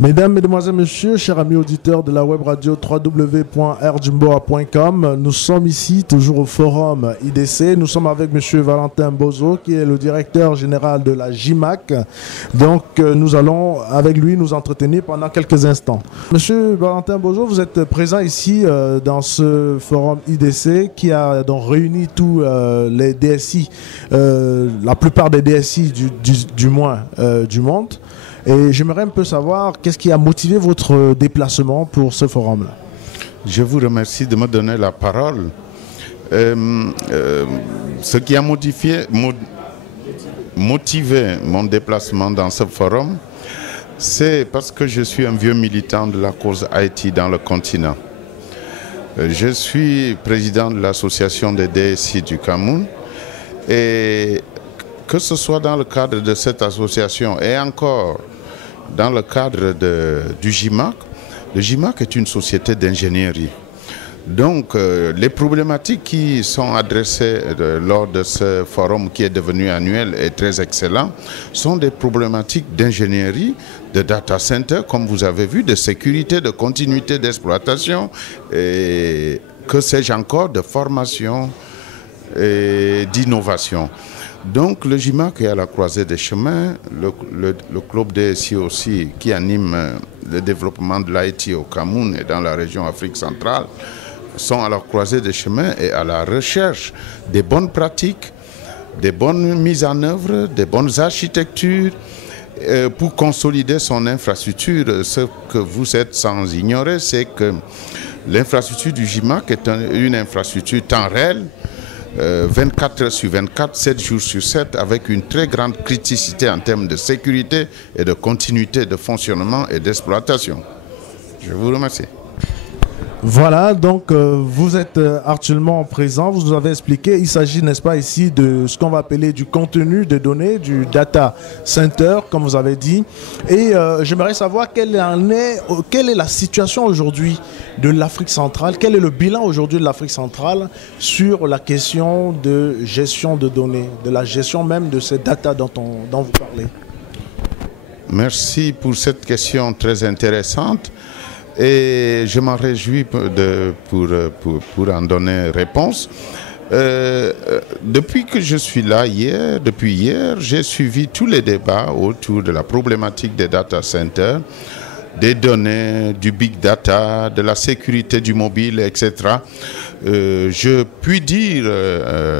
Mesdames, Mesdemoiselles, Messieurs, chers amis auditeurs de la web radio www.rdjimboa.com, nous sommes ici toujours au forum IDC. Nous sommes avec Monsieur Valentin Bozo, qui est le directeur général de la JIMAC. Donc, nous allons avec lui nous entretenir pendant quelques instants. Monsieur Valentin Bozo, vous êtes présent ici dans ce forum IDC qui a donc réuni tous les DSI, la plupart des DSI du monde. Et j'aimerais un peu savoir qu'est-ce qui a motivé votre déplacement pour ce forum-là. Je vous remercie de me donner la parole. Ce qui a motivé mon déplacement dans ce forum, c'est parce que je suis un vieux militant de la cause Haïti dans le continent. Je suis président de l'association des DSI du Cameroun et que ce soit dans le cadre de cette association et encore dans le cadre du JIMAC, le JIMAC est une société d'ingénierie. Donc les problématiques qui sont adressées lors de ce forum qui est devenu annuel et très excellent sont des problématiques d'ingénierie, de data center, comme vous avez vu, de sécurité, de continuité d'exploitation et que sais-je encore, de formation et d'innovation. Donc le JIMAC est à la croisée des chemins, le club DSI aussi qui anime le développement de l'Haïti au Cameroun et dans la région Afrique centrale sont à la croisée des chemins et à la recherche des bonnes pratiques, des bonnes mises en œuvre, des bonnes architectures pour consolider son infrastructure. Ce que vous êtes sans ignorer, c'est que l'infrastructure du JIMAC est une infrastructure temps réel, 24 heures sur 24, 7 jours sur 7, avec une très grande criticité en termes de sécurité et de continuité de fonctionnement et d'exploitation. Je vous remercie. Voilà, donc vous êtes actuellement présent, vous nous avez expliqué, il s'agit, n'est-ce pas, ici de ce qu'on va appeler du contenu de données, du data center, comme vous avez dit. Et j'aimerais savoir quelle est la situation aujourd'hui de l'Afrique centrale, quel est le bilan aujourd'hui de l'Afrique centrale sur la question de gestion de données, de la gestion même de ces data dont vous parlez. Merci pour cette question très intéressante. Et je m'en réjouis pour en donner réponse. Depuis que je suis là depuis hier, j'ai suivi tous les débats autour de la problématique des data centers, des données, du big data, de la sécurité du mobile, etc. Je puis dire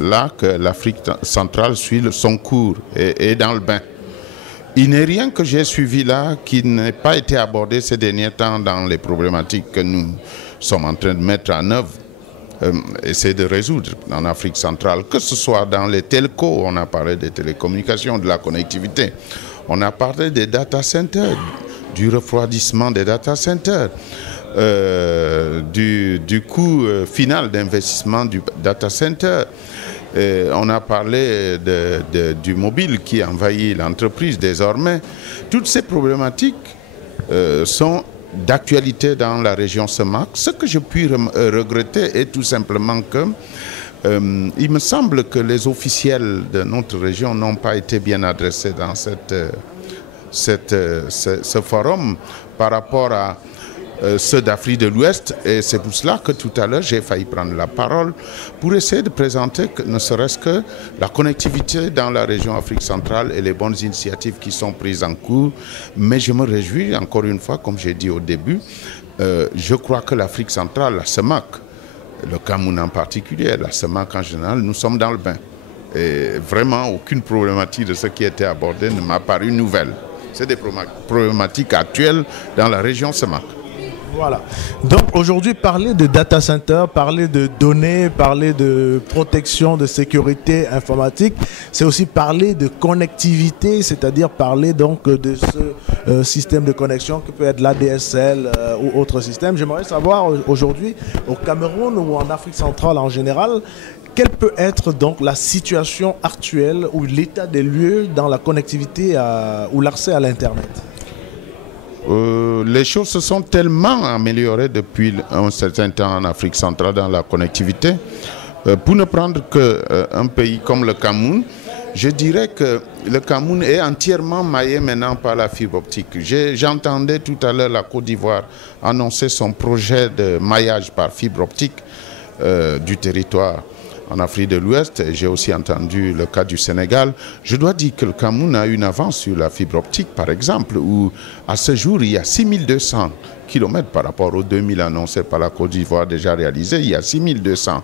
là que l'Afrique centrale suit son cours et est dans le bain. Il n'est rien que j'ai suivi là qui n'ait pas été abordé ces derniers temps dans les problématiques que nous sommes en train de mettre en œuvre, essayer de résoudre en Afrique centrale, que ce soit dans les telcos, on a parlé des télécommunications, de la connectivité, on a parlé des data centers, du refroidissement des data centers, du coût final d'investissement du data center. On a parlé du mobile qui envahit l'entreprise désormais. Toutes ces problématiques sont d'actualité dans la région SEMAC. Ce que je puis regretter est tout simplement que il me semble que les officiels de notre région n'ont pas été bien adressés dans ce forum par rapport à ceux d'Afrique de l'Ouest, et c'est pour cela que tout à l'heure j'ai failli prendre la parole pour essayer de présenter ne serait-ce que la connectivité dans la région Afrique centrale et les bonnes initiatives qui sont prises en cours. Mais je me réjouis encore une fois, comme j'ai dit au début, je crois que l'Afrique centrale, la CEMAC, le Cameroun en particulier, la CEMAC en général, nous sommes dans le bain. Et vraiment, aucune problématique de ce qui était abordé ne m'a paru nouvelle. C'est des problématiques actuelles dans la région CEMAC. Voilà. Donc aujourd'hui, parler de data center, parler de données, parler de protection, de sécurité informatique, c'est aussi parler de connectivité, c'est-à-dire parler donc de ce système de connexion qui peut être l'ADSL ou autre système. J'aimerais savoir aujourd'hui, au Cameroun ou en Afrique centrale en général, quelle peut être donc la situation actuelle ou l'état des lieux dans la connectivité ou l'accès à l'Internet? Les choses se sont tellement améliorées depuis un certain temps en Afrique centrale dans la connectivité. Pour ne prendre qu'un pays comme le Cameroun, je dirais que le Cameroun est entièrement maillé maintenant par la fibre optique. J'entendais tout à l'heure la Côte d'Ivoire annoncer son projet de maillage par fibre optique du territoire en Afrique de l'Ouest. J'ai aussi entendu le cas du Sénégal. Je dois dire que le Cameroun a une avance sur la fibre optique, par exemple, où à ce jour, il y a 6200 km par rapport aux 2000 annoncés par la Côte d'Ivoire déjà réalisés. Il y a 6200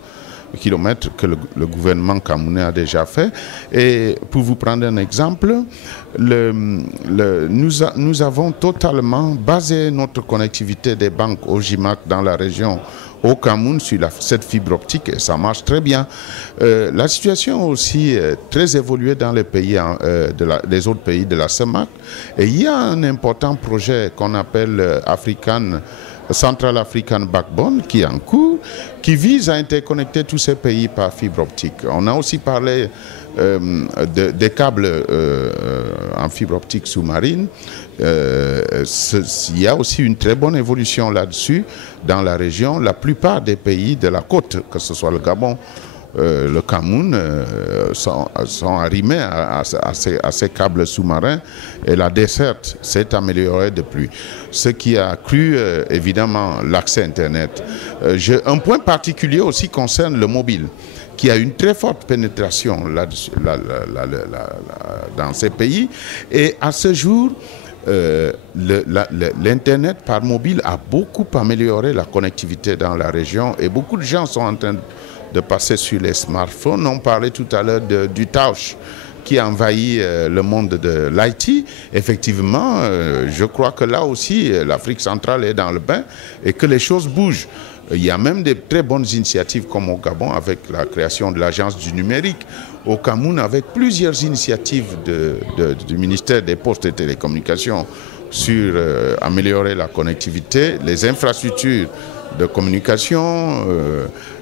kilomètres que le gouvernement camerounais a déjà fait. Et pour vous prendre un exemple, nous avons totalement basé notre connectivité des banques au GIMAC dans la région au Cameroun sur cette fibre optique et ça marche très bien. La situation aussi très évoluée dans les pays, les autres pays de la CEMAC. Et il y a un important projet qu'on appelle Central African Backbone qui est en cours, qui vise à interconnecter tous ces pays par fibre optique. On a aussi parlé des câbles en fibre optique sous-marine. Il y a aussi une très bonne évolution là-dessus dans la région. La plupart des pays de la côte, que ce soit le Gabon, le Cameroun, sont arrimés à ces câbles sous-marins et la desserte s'est améliorée depuis. Ce qui a accru évidemment l'accès Internet. Un point particulier aussi concerne le mobile, qui a une très forte pénétration dans ces pays. Et à ce jour, l'Internet par mobile a beaucoup amélioré la connectivité dans la région et beaucoup de gens sont en train de passer sur les smartphones. On parlait tout à l'heure du touch qui envahit le monde de l'IT. Effectivement, je crois que là aussi, l'Afrique centrale est dans le bain et que les choses bougent. Il y a même des très bonnes initiatives comme au Gabon avec la création de l'agence du numérique. Au Cameroun, avec plusieurs initiatives du ministère des Postes et Télécommunications sur améliorer la connectivité, les infrastructures de communication,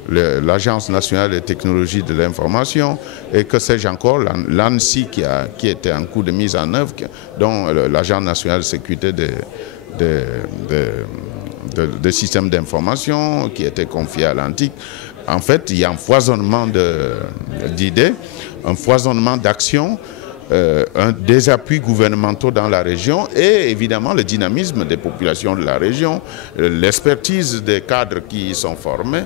l'Agence nationale des technologies de l'information et que sais-je encore, l'ANSSI qui était en cours de mise en œuvre, dont l'Agence nationale de sécurité des systèmes d'information qui était confié à l'Antique. En fait, il y a un foisonnement d'idées, un foisonnement d'actions, des appuis gouvernementaux dans la région et évidemment le dynamisme des populations de la région, l'expertise des cadres qui y sont formés,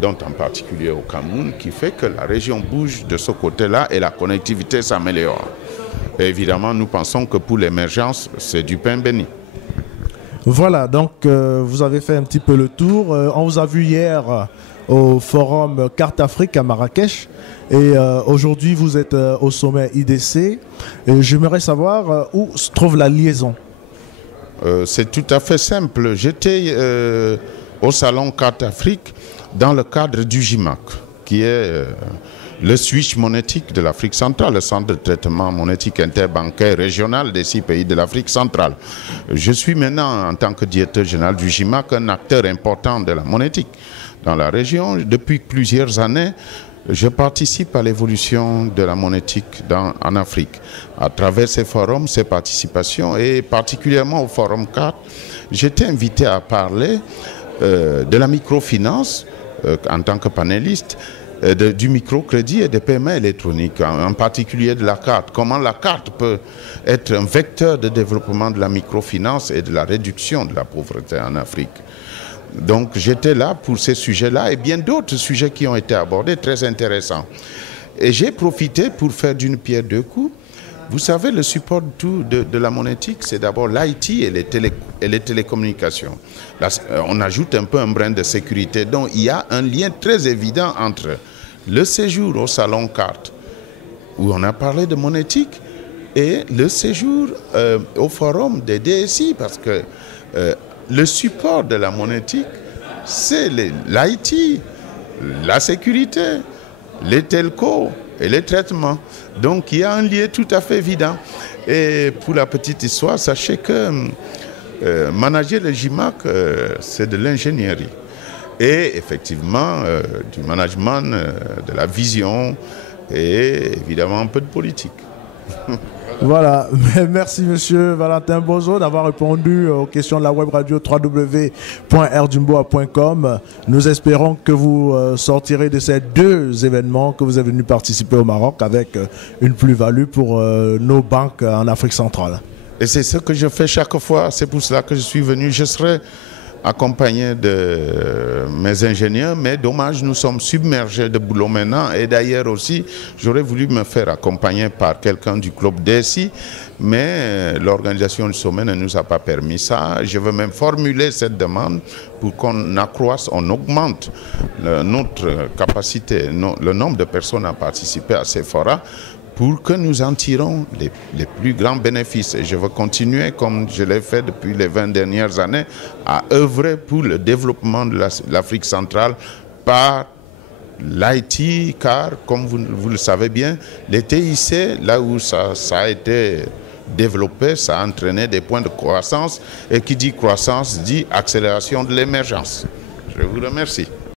dont en particulier au Cameroun, qui fait que la région bouge de ce côté-là et la connectivité s'améliore. Et évidemment, nous pensons que pour l'émergence, c'est du pain béni. Voilà, donc vous avez fait un petit peu le tour. On vous a vu hier au forum Carte Afrique à Marrakech et aujourd'hui vous êtes au sommet IDC. J'aimerais savoir où se trouve la liaison. C'est tout à fait simple. J'étais au salon Carte Afrique dans le cadre du GIMAC, qui est le switch monétique de l'Afrique centrale, le centre de traitement monétique interbancaire régional des 6 pays de l'Afrique centrale. Je suis maintenant, en tant que directeur général du GIMAC, un acteur important de la monétique dans la région. Depuis plusieurs années, je participe à l'évolution de la monétique en Afrique. À travers ces forums, ces participations, et particulièrement au Forum 4, j'étais invité à parler de la microfinance en tant que panéliste, du microcrédit et des paiements électroniques, en particulier de la carte. Comment la carte peut être un vecteur de développement de la microfinance et de la réduction de la pauvreté en Afrique. Donc j'étais là pour ces sujets-là et bien d'autres sujets qui ont été abordés, très intéressants. Et j'ai profité pour faire d'une pierre deux coups. Vous savez, le support de la monétique, c'est d'abord l'IT et les télécommunications. Là, on ajoute un peu un brin de sécurité. Donc il y a un lien très évident entre le séjour au salon Carte, où on a parlé de monétique, et le séjour au forum des DSI, parce que le support de la monétique, c'est l'IT, la sécurité, les telcos et les traitements. Donc il y a un lien tout à fait évident. Et pour la petite histoire, sachez que manager le GIMAC, c'est de l'ingénierie. Et effectivement, du management, de la vision et évidemment un peu de politique. Voilà, merci Monsieur Valentin Bozo d'avoir répondu aux questions de la web radio www.rdumboa.com. Nous espérons que vous sortirez de ces 2 événements que vous êtes venu participer au Maroc avec une plus-value pour nos banques en Afrique centrale. Et c'est ce que je fais chaque fois, c'est pour cela que je suis venu. Je serai accompagné de mes ingénieurs, mais dommage, nous sommes submergés de boulot maintenant. Et d'ailleurs aussi, j'aurais voulu me faire accompagner par quelqu'un du club DSI, mais l'organisation du sommet ne nous a pas permis ça. Je veux même formuler cette demande pour qu'on accroisse, on augmente notre capacité, le nombre de personnes à participer à ces forats, pour que nous en tirons les plus grands bénéfices. Et je veux continuer, comme je l'ai fait depuis les 20 dernières années, à œuvrer pour le développement de l'Afrique centrale par l'IT, car, comme vous le savez bien, les TIC, là où ça a été développé, ça a entraîné des points de croissance, et qui dit croissance dit accélération de l'émergence. Je vous remercie.